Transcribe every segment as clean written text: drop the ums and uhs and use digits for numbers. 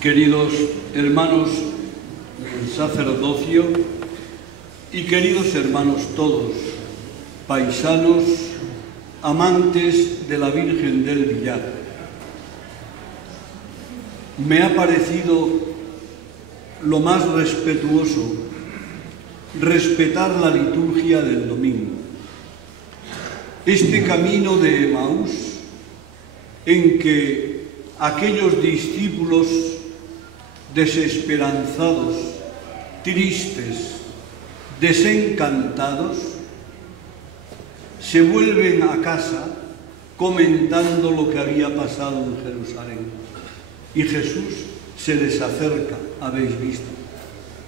queridos hermanos del sacerdocio y queridos hermanos todos, paisanos, amantes de la Virgen del Villar. Me ha parecido lo más respetuoso respetar la liturgia del domingo. Este camino de Emaús en que aquellos discípulos desesperanzados, tristes, desencantados, se vuelven a casa comentando lo que había pasado en Jerusalén. Y Jesús se les acerca, habéis visto.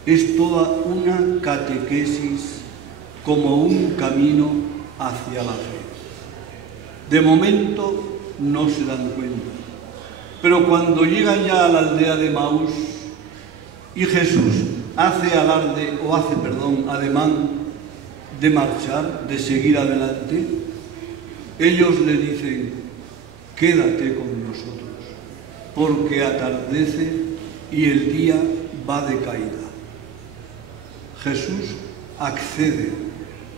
Es toda una catequesis como un camino hacia la fe. De momento no se dan cuenta. Pero cuando llegan ya a la aldea de Emaús y Jesús hace ademán de marchar, de seguir adelante, ellos le dicen: quédate con nosotros, porque atardece y el día va de caída. Jesús accede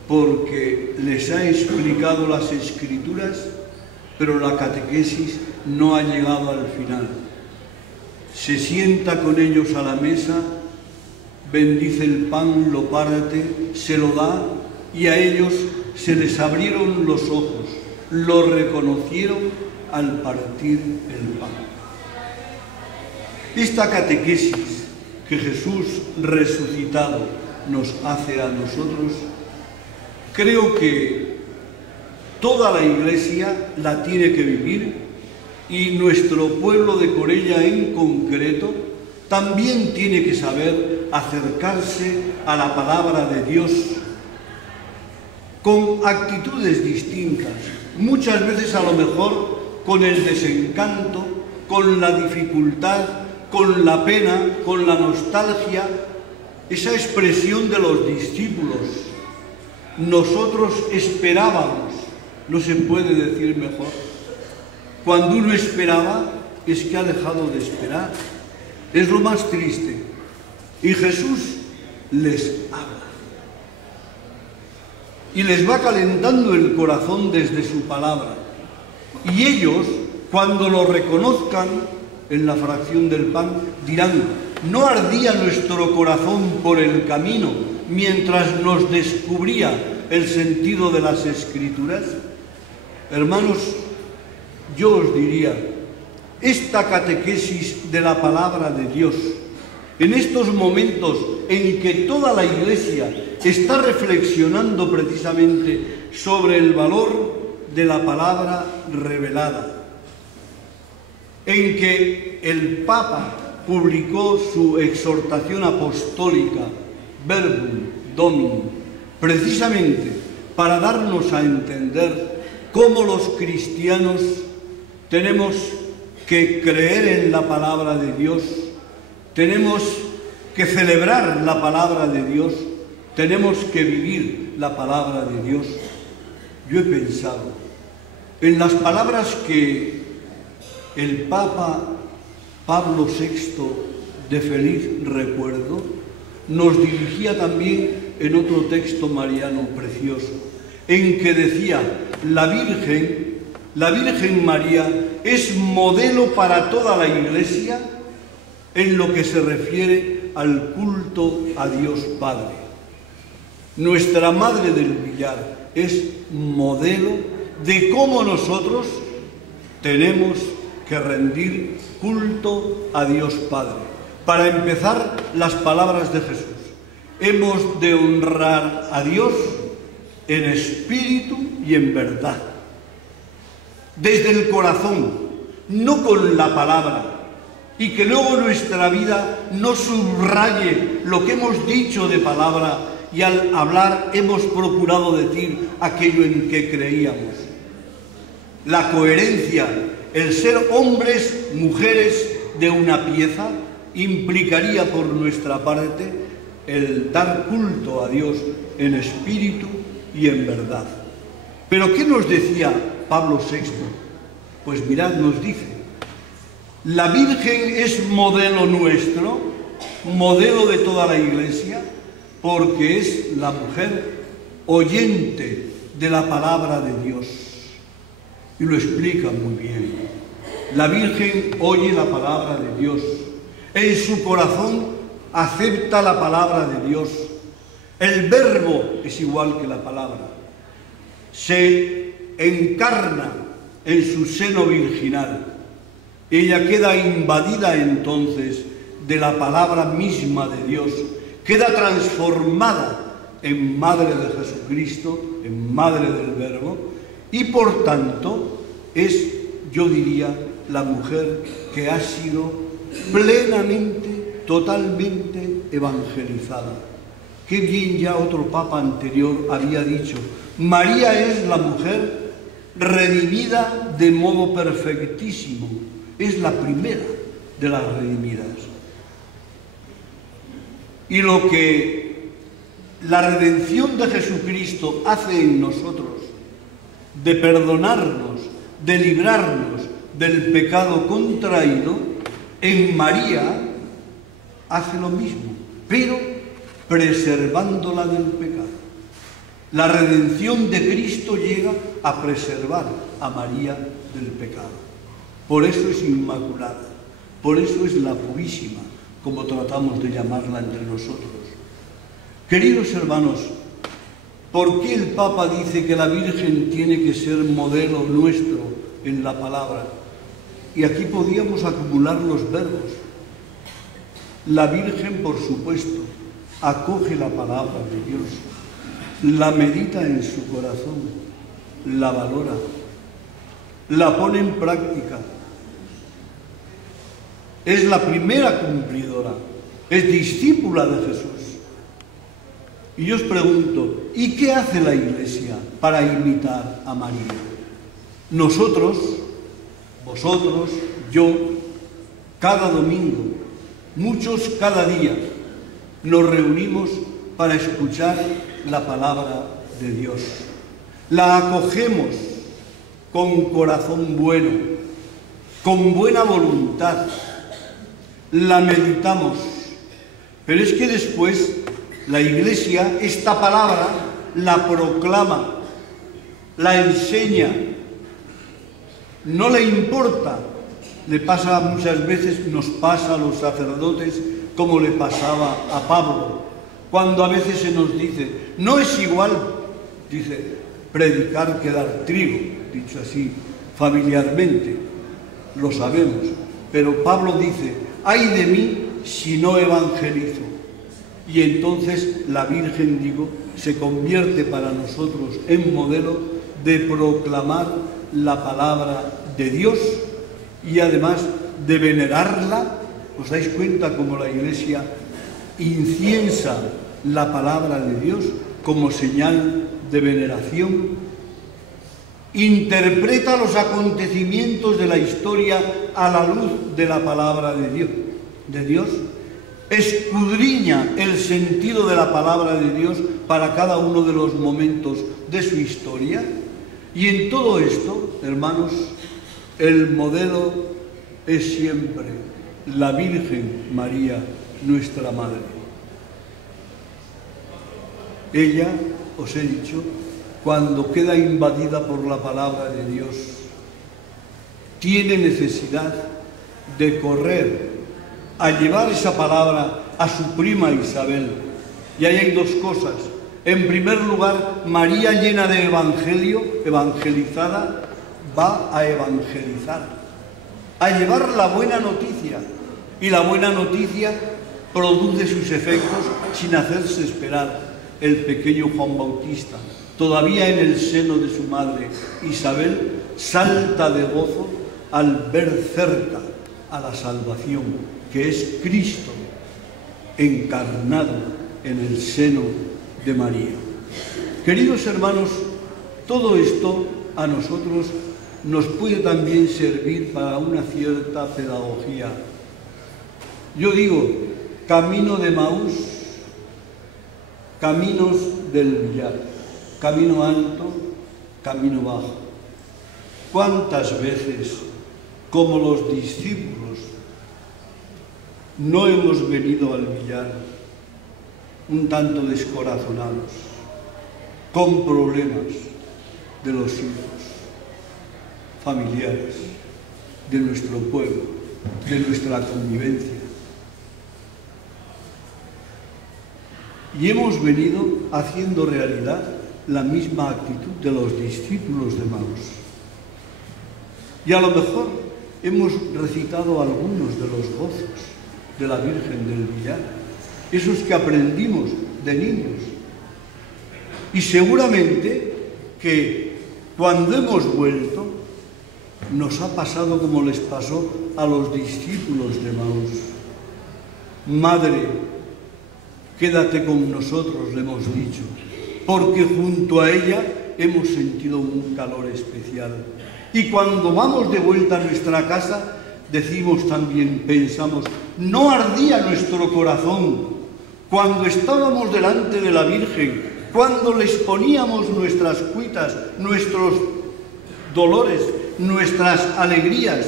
porque les ha explicado las Escrituras, pero la catequesis no ha llegado al final. Se sienta con ellos a la mesa, bendice el pan, lo parte, se lo da, y a ellos se les abrieron los ojos, lo reconocieron al partir el pan. Esta catequesis que Jesús resucitado nos hace a nosotros, creo que toda la Iglesia la tiene que vivir, y nuestro pueblo de Corella en concreto también tiene que saber acercarse a la palabra de Dios con actitudes distintas, muchas veces a lo mejor con el desencanto, con la dificultad, con la pena, con la nostalgia, esa expresión de los discípulos. Nosotros esperábamos, no se puede decir mejor. Cuando uno esperaba, es que ha dejado de esperar. Es lo más triste. Y Jesús les habla. Y les va calentando el corazón desde su palabra. Y ellos, cuando lo reconozcan en la fracción del pan, dirán: ¿no ardía nuestro corazón por el camino mientras nos descubría el sentido de las Escrituras? Hermanos, yo os diría, esta catequesis de la palabra de Dios, en estos momentos en que toda la Iglesia está reflexionando precisamente sobre el valor de la palabra revelada, en que el Papa publicó su exhortación apostólica Verbum Domini, precisamente para darnos a entender cómo los cristianos tenemos que creer en la palabra de Dios, tenemos que celebrar la palabra de Dios, tenemos que vivir la palabra de Dios. Yo he pensado en las palabras que el Papa Pablo VI, de feliz recuerdo, nos dirigía también en otro texto mariano precioso, en que decía: la Virgen María es modelo para toda la Iglesia en lo que se refiere al culto a Dios Padre. Nuestra Madre del Villar es modelo de cómo nosotros tenemos que rendir culto a Dios Padre. Para empezar, las palabras de Jesús: hemos de honrar a Dios en espíritu y en verdad, desde el corazón, no con la palabra, y que luego nuestra vida no subraye lo que hemos dicho de palabra y al hablar hemos procurado decir aquello en que creíamos. La coherencia, el ser hombres, mujeres de una pieza, implicaría por nuestra parte el dar culto a Dios en espíritu y en verdad. Pero ¿qué nos decía Pablo VI? Pues mirad, nos dice: La Virgen es modelo nuestro, modelo de toda la Iglesia, porque es la mujer oyente de la palabra de Dios. Y lo explica muy bien. La Virgen oye la palabra de Dios. En su corazón acepta la palabra de Dios. El verbo es igual que la palabra. Se encarna en su seno virginal. Ella queda invadida entonces de la palabra misma de Dios. Queda transformada en madre de Jesucristo, en madre del Verbo, y por tanto es, yo diría, la mujer que ha sido plenamente, totalmente evangelizada. Qué bien ya otro papa anterior había dicho: María es la mujer redimida de modo perfectísimo. Es la primera de las redimidas. Y lo que la redención de Jesucristo hace en nosotros, de perdonarnos, de librarnos del pecado contraído, en María hace lo mismo, pero preservándola del pecado. La redención de Cristo llega a preservar a María del pecado. Por eso es inmaculada, por eso es la purísima, como tratamos de llamarla entre nosotros. Queridos hermanos, ¿por qué el Papa dice que la Virgen tiene que ser modelo nuestro en la palabra? Y aquí podíamos acumular los verbos. La Virgen, por supuesto, acoge la palabra de Dios, la medita en su corazón, la valora, la pone en práctica. Es la primera cumplidora, es discípula de Jesús. Y yo os pregunto, ¿y qué hace la Iglesia para imitar a María? Nosotros, vosotros, yo, cada domingo, muchos cada día, nos reunimos para escuchar la palabra de Dios. La acogemos con corazón bueno, con buena voluntad, la meditamos, pero es que después la Iglesia esta palabra la proclama, la enseña, no le importa. Le pasa muchas veces, nos pasa a los sacerdotes como le pasaba a Pablo, cuando a veces se nos dice, no es igual, dice, predicar que dar trigo, dicho así familiarmente, lo sabemos, pero Pablo dice, ay de mí si no evangelizo. Y entonces la Virgen, digo, se convierte para nosotros en modelo de proclamar la palabra de Dios y además de venerarla. ¿Os dais cuenta cómo la Iglesia inciensa la palabra de Dios como señal de veneración? Interpreta los acontecimientos de la historia a la luz de la palabra de Dios, escudriña el sentido de la palabra de Dios para cada uno de los momentos de su historia. Y en todo esto, hermanos, el modelo es siempre la Virgen María, nuestra Madre. Ella, os he dicho, cuando queda invadida por la palabra de Dios, tiene necesidad de correr a llevar esa palabra a su prima Isabel. Y ahí hay dos cosas. En primer lugar, María, llena de evangelio, evangelizada, va a evangelizar, a llevar la buena noticia. Y la buena noticia produce sus efectos sin hacerse esperar. El pequeño Juan Bautista, todavía en el seno de su madre Isabel, salta de gozo al ver cerca a la salvación, que es Cristo encarnado en el seno de María. Queridos hermanos, todo esto a nosotros nos puede también servir para una cierta pedagogía. Yo digo, camino de Maús, caminos del Villar, camino alto, camino bajo. ¿Cuántas veces como los discípulos, no hemos venido al billar un tanto descorazonados, con problemas de los hijos, familiares, de nuestro pueblo, de nuestra convivencia. Y hemos venido haciendo realidad la misma actitud de los discípulos de Maús. Y a lo mejor hemos recitado algunos de los gozos de la Virgen del Villar, esos que aprendimos de niños. Y seguramente que cuando hemos vuelto nos ha pasado como les pasó a los discípulos de Maús. Madre, quédate con nosotros, le hemos dicho, porque junto a ella hemos sentido un calor especial. Y cuando vamos de vuelta a nuestra casa, decimos también, pensamos, no ardía nuestro corazón cuando estábamos delante de la Virgen, cuando les poníamos nuestras cuitas, nuestros dolores, nuestras alegrías,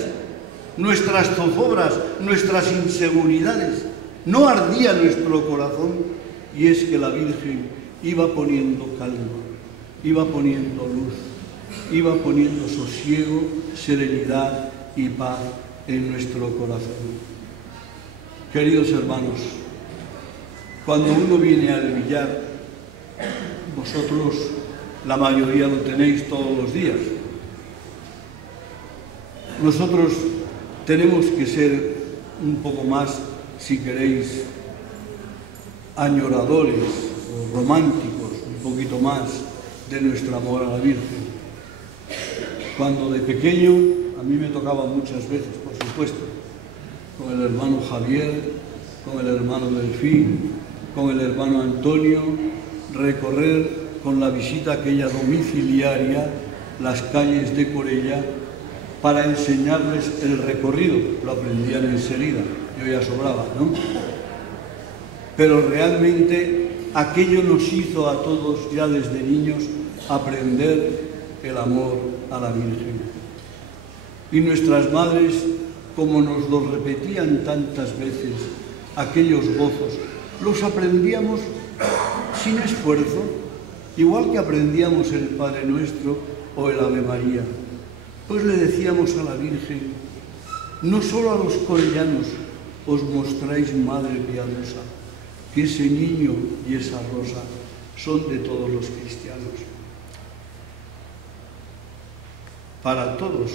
nuestras zozobras, nuestras inseguridades. No ardía nuestro corazón, y es que la Virgen iba poniendo calma, iba poniendo luz, iba poniendo sosiego, serenidad y paz en nuestro corazón. Queridos hermanos, cuando uno viene al billar, vosotros la mayoría lo tenéis todos los días. Nosotros tenemos que ser un poco más, si queréis, añoradores o románticos, un poquito más de nuestro amor a la Virgen. Cuando de pequeño, a mí me tocaba muchas veces, por supuesto, con el hermano Javier, con el hermano Delfín, con el hermano Antonio, recorrer con la visita aquella domiciliaria las calles de Corella para enseñarles el recorrido. Lo aprendían enseguida, yo ya sobraba, ¿no? Pero realmente aquello nos hizo a todos ya desde niños aprender el amor a la Virgen. Y nuestras madres, como nos lo repetían tantas veces, aquellos gozos, los aprendíamos sin esfuerzo, igual que aprendíamos el Padre Nuestro o el Ave María. Pues le decíamos a la Virgen, no solo a los corellanos os mostráis Madre piadosa, que ese niño y esa rosa son de todos los cristianos. Para todos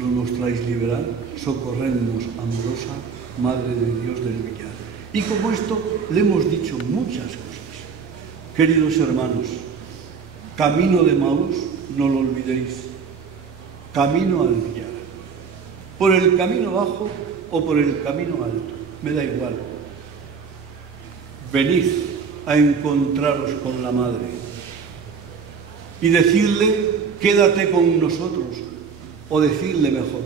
los mostráis liberal, socorrernos, amorosa, Madre de Dios del Villar. Y como esto le hemos dicho muchas cosas. Queridos hermanos, camino de Maús, no lo olvidéis, camino al Villar. Por el camino bajo o por el camino alto, me da igual. Venid a encontraros con la Madre y decidle, quédate con nosotros, o decirle mejor,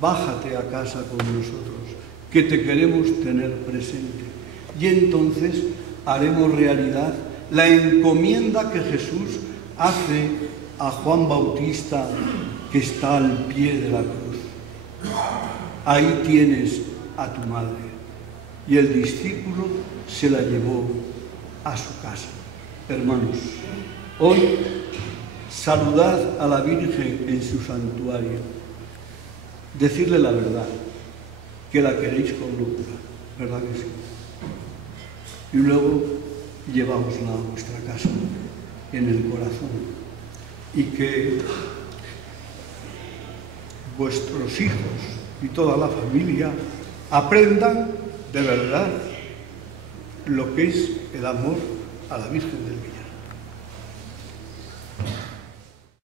bájate a casa con nosotros, que te queremos tener presente. Y entonces haremos realidad la encomienda que Jesús hace a Juan Bautista, que está al pie de la cruz. Ahí tienes a tu madre. Y el discípulo se la llevó a su casa. Hermanos, hoy saludad a la Virgen en su santuario, decirle la verdad, que la queréis con locura, ¿verdad que sí? Y luego lleváosla a vuestra casa, en el corazón, y que vuestros hijos y toda la familia aprendan de verdad lo que es el amor a la Virgen del Villar.